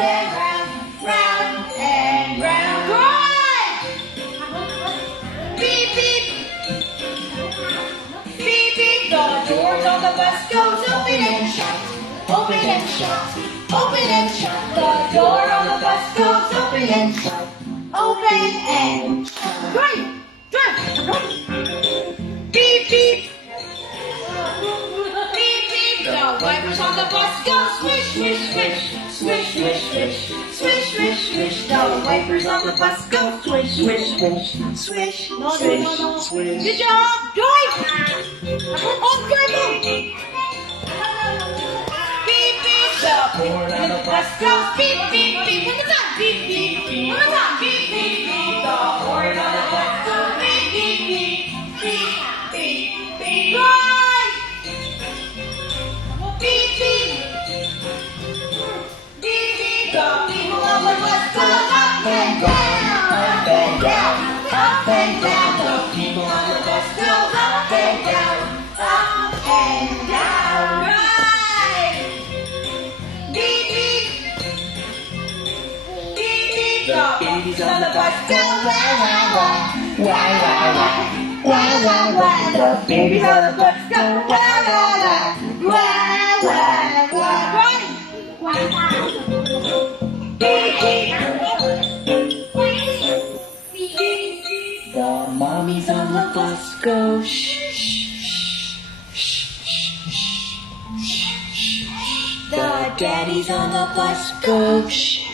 and round, round and round. Good! Beep, beep. Beep, beep. The doors on the bus goes open and shut. Open and shut. Open and shut. The door on the bus goes open and shut. Open and shut. Drive! Drive! Beep, beep. Beep, beep. The wipers on the bus go swish, swish, swish. Swish, swish, swish. Swish, swish, swish. The wipers on the bus go swish, swish, swish. Swish, swish, swish. Good job! Drive! Oh, drive on! Beep, beep. The horn on the bus goes beep, beep, beep. One more time. Beep, beep, beep. One more time. Beep, beep, beep. The horn on the bus goes beep, beep, beep. Beep, beep, beep. Drive! Beep, beep. Beep, beep. The people on the bus go up and down. Up and down. Up and down. The people on the bus go up and down. Up and down. Right! Beep, beep. Beep, beep. The babies on the bus go wah, wah, wah. Wah, wah, wah. Wah, wah, wah. The babies on the bus go wah, wah, wah. Wah, wah, wah. Right! Beep, beep. The mommies on the bus go shh, shh, shh, shh, shh, shh, shh. The daddies on the bus go shh.